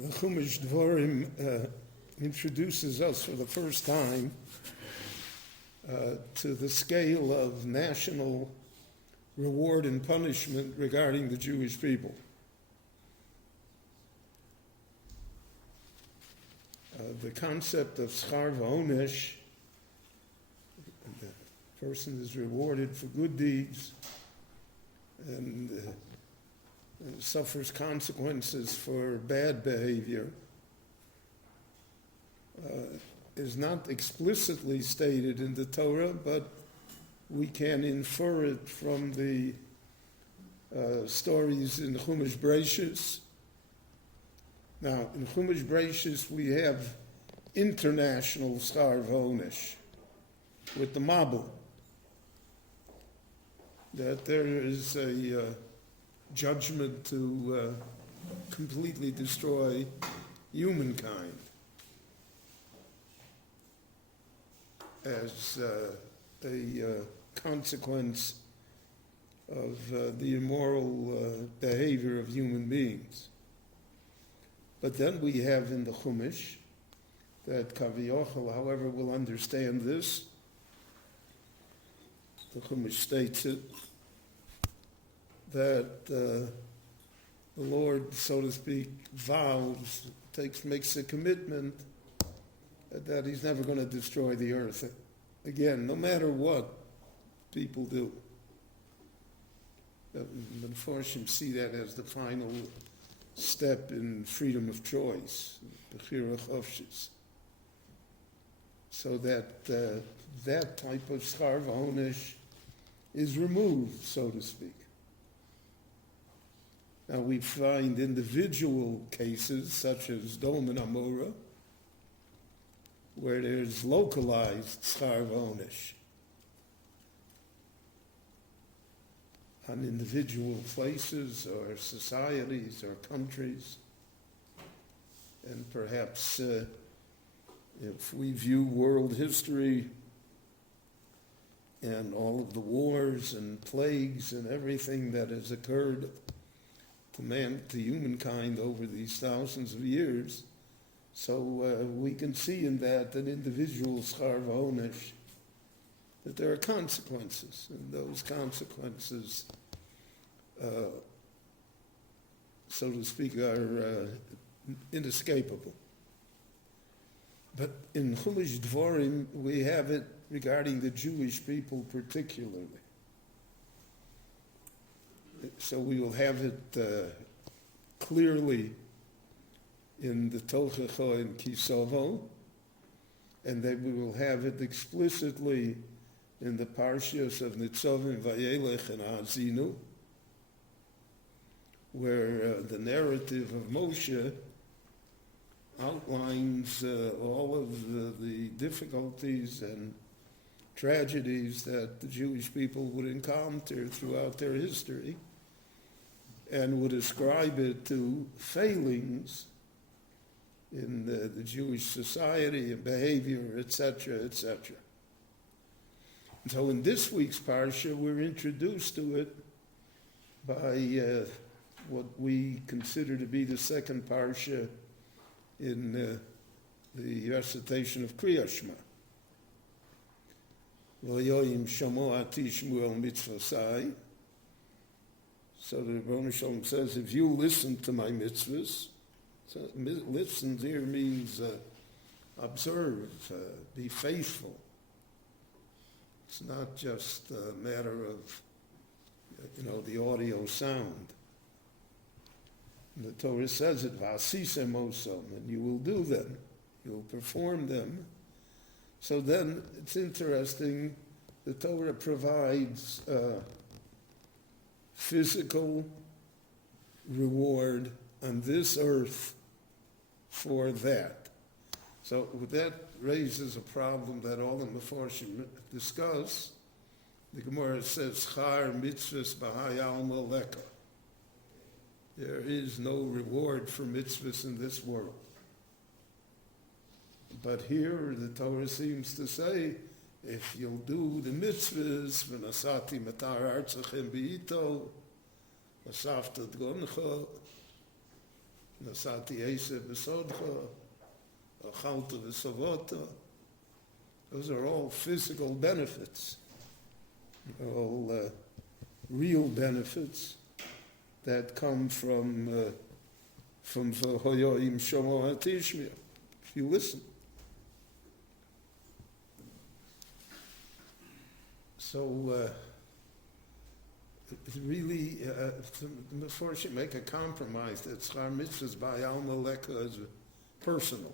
The Chumash Dvorim introduces us for the first time to the scale of national reward and punishment regarding the Jewish people. The concept of schar v'onesh, the person is rewarded for good deeds and suffers consequences for bad behavior, is not explicitly stated in the Torah, but we can infer it from the stories in Chumash Bereishis. Now, in Chumash Bereishis, we have international schar v'onesh with the Mabul, that there is a judgment to completely destroy humankind as a consequence of the immoral behavior of human beings. But then we have in the Chumash that Kaviyachal, however, will understand this. The Chumash states it, that the Lord, so to speak, vows, makes a commitment that he's never going to destroy the earth again, no matter what people do. The Mefarshim see that as the final step in freedom of choice, bechira chofshis. So that that type of schar v'onesh is removed, so to speak. Now we find individual cases such as Dom and Amora, where there's localized schar v'onesh on individual places or societies or countries. And perhaps if we view world history and all of the wars and plagues and everything that has occurred to humankind over these thousands of years, so we can see in that an individual schar v'onesh, that there are consequences, and those consequences, so to speak, are inescapable. But in Chumash Dvorim, we have it regarding the Jewish people particularly. So we will have it clearly in the Tochacha and Kisovo, and then we will have it explicitly in the Parshias of Nitzavim, Vayelech, and Azinu, where the narrative of Moshe outlines all of the difficulties and tragedies that the Jewish people would encounter throughout their history, and would ascribe it to failings in the Jewish society and behavior, etc., etc. And so in this week's parsha, we're introduced to it by what we consider to be the second parsha in the recitation of Kriyat. V'yoyim shamo ati Shmuel mitzvosai. So the Rebbeinu Shalom says, if you listen to my mitzvahs, so listen here means observe, be faithful. It's not just a matter of, the audio sound. And the Torah says it, v'asisem osam, and you will do them, you will perform them. So then it's interesting, the Torah provides physical reward on this earth for that. So that raises a problem that all the Mefarshim discuss. The Gemara says, Schar mitzvahs b'hayal moleka. There is no reward for mitzvahs in this world. But here the Torah seems to say, if you'll do the mitzvahs, v'nasati matar artzachem b'ito, v'safta d'goncha, Nasati Esa V'Sodcha, Achalta V'Savota. Those are all physical benefits, all real benefits that come from V'Hoyoim Shomo HaTishmia, if you listen. So it's really, before you make a compromise, that Schar Mitzvahs by Alma Leka is personal.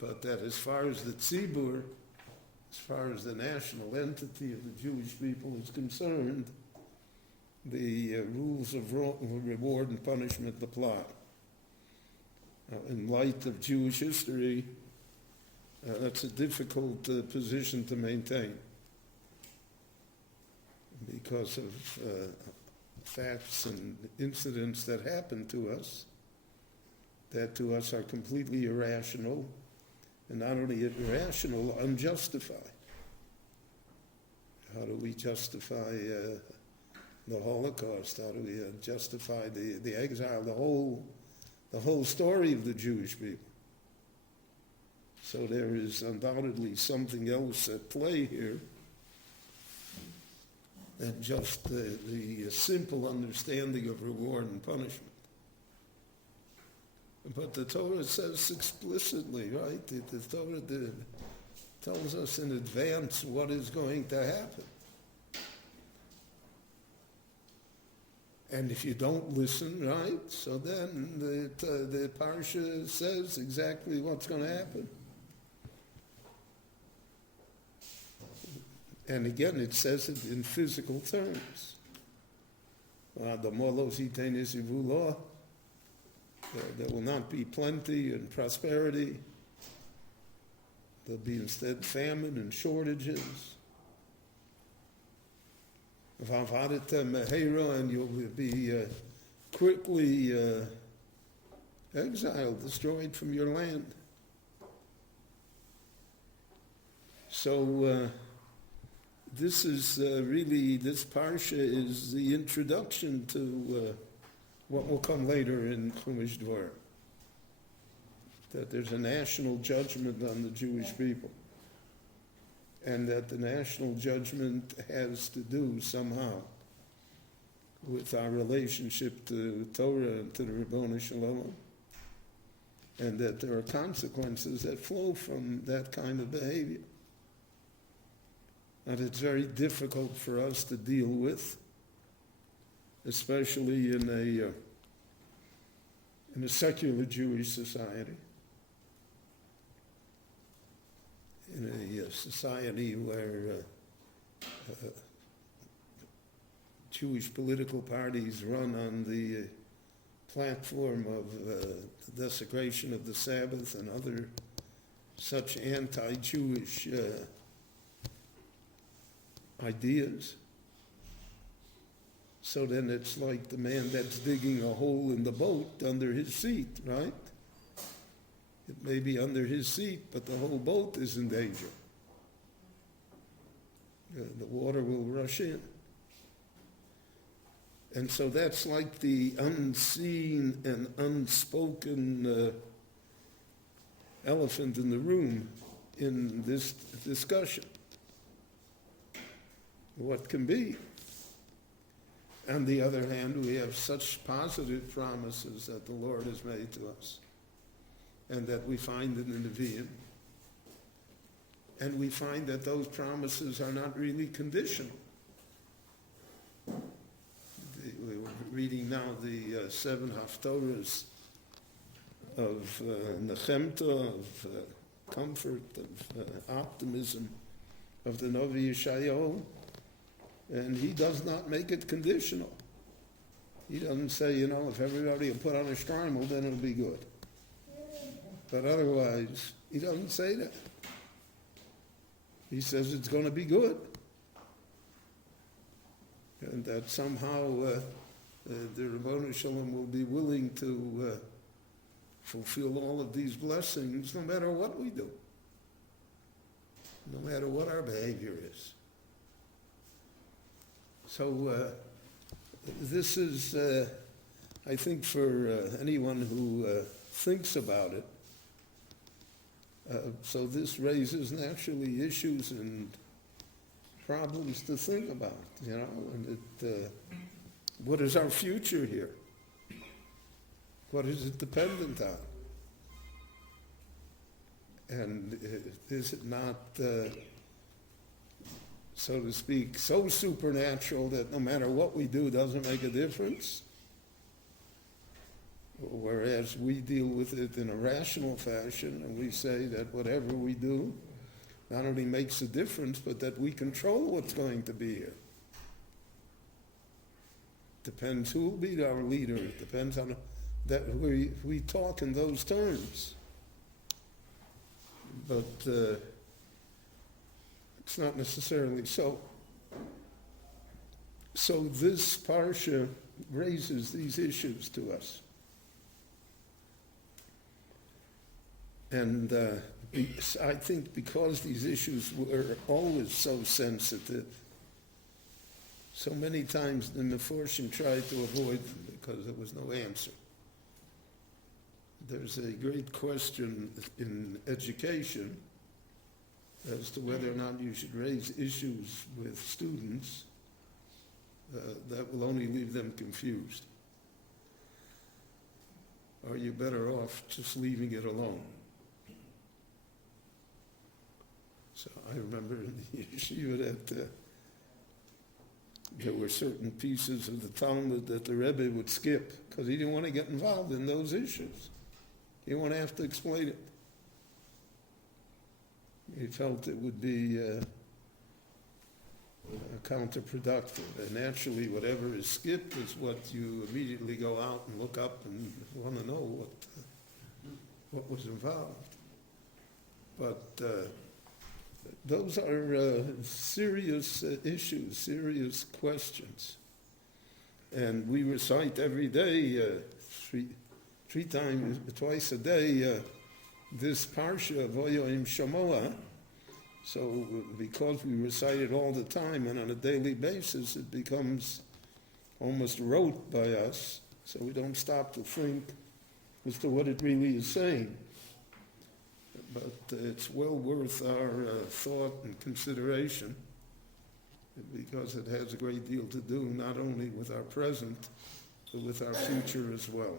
But that as far as the tzibur, as far as the national entity of the Jewish people is concerned, the rules of reward and punishment apply. In light of Jewish history, that's a difficult position to maintain because of facts and incidents that happen to us that to us are completely irrational, and not only irrational, unjustified. How do we justify the Holocaust? How do we justify the exile, the whole story of the Jewish people? So there is undoubtedly something else at play here than just the simple understanding of reward and punishment. But the Torah says explicitly, right? The Torah tells us in advance what is going to happen. And if you don't listen, right, so then the parsha says exactly what's going to happen. And again, it says it in physical terms. The molos itenes ivulah. There will not be plenty and prosperity. There'll be instead famine and shortages. And you'll be quickly exiled, destroyed from your land. So this is really, this parsha is the introduction to what will come later in Chumash Dvar. That there's a national judgment on the Jewish people. And that the national judgment has to do somehow with our relationship to Torah and to the Ribono Shel Olam. And that there are consequences that flow from that kind of behavior. And it's very difficult for us to deal with, especially in a secular Jewish society, in a society where Jewish political parties run on the platform of the desecration of the Sabbath and other such anti-Jewish ideas. So then it's like the man that's digging a hole in the boat under his seat, right? It may be under his seat, but the whole boat is in danger. The water will rush in. And so that's like the unseen and unspoken elephant in the room in this discussion. What can be? On the other hand, we have such positive promises that the Lord has made to us, and that we find in the Nevi'im. And we find that those promises are not really conditional. We're reading now the 7 Haftorahs of Nechemta, of comfort, of optimism, of the Novi Yeshayahu. And he does not make it conditional. He doesn't say, if everybody will put on a shtreimel, then it'll be good. But otherwise, he doesn't say that. He says it's going to be good. And that somehow the Ribono Shel Olam will be willing to fulfill all of these blessings no matter what we do. No matter what our behavior is. So this is, I think for anyone who thinks about it, so this raises naturally issues and problems to think about, and what is our future here? What is it dependent on? And is it not, so to speak, so supernatural that no matter what we do doesn't make a difference? Whereas we deal with it in a rational fashion, and we say that whatever we do not only makes a difference, but that we control what's going to be here. Depends who will be our leader. It depends on that we talk in those terms. But it's not necessarily so. So this parsha raises these issues to us. And I think because these issues were always so sensitive, so many times the Meforshim tried to avoid them because there was no answer. There's a great question in education as to whether or not you should raise issues with students that will only leave them confused. Or are you better off just leaving it alone? So I remember in the yeshiva that there were certain pieces of the Talmud that the Rebbe would skip because he didn't want to get involved in those issues. He didn't want to have to explain it. He felt it would be counterproductive. And naturally, whatever is skipped is what you immediately go out and look up and want to know what was involved. But those are serious issues, serious questions. And we recite every day, twice a day, this parsha of Voyoim Shamoah. So because we recite it all the time and on a daily basis, it becomes almost rote by us. So we don't stop to think as to what it really is saying. But it's well worth our thought and consideration because it has a great deal to do not only with our present, but with our future as well.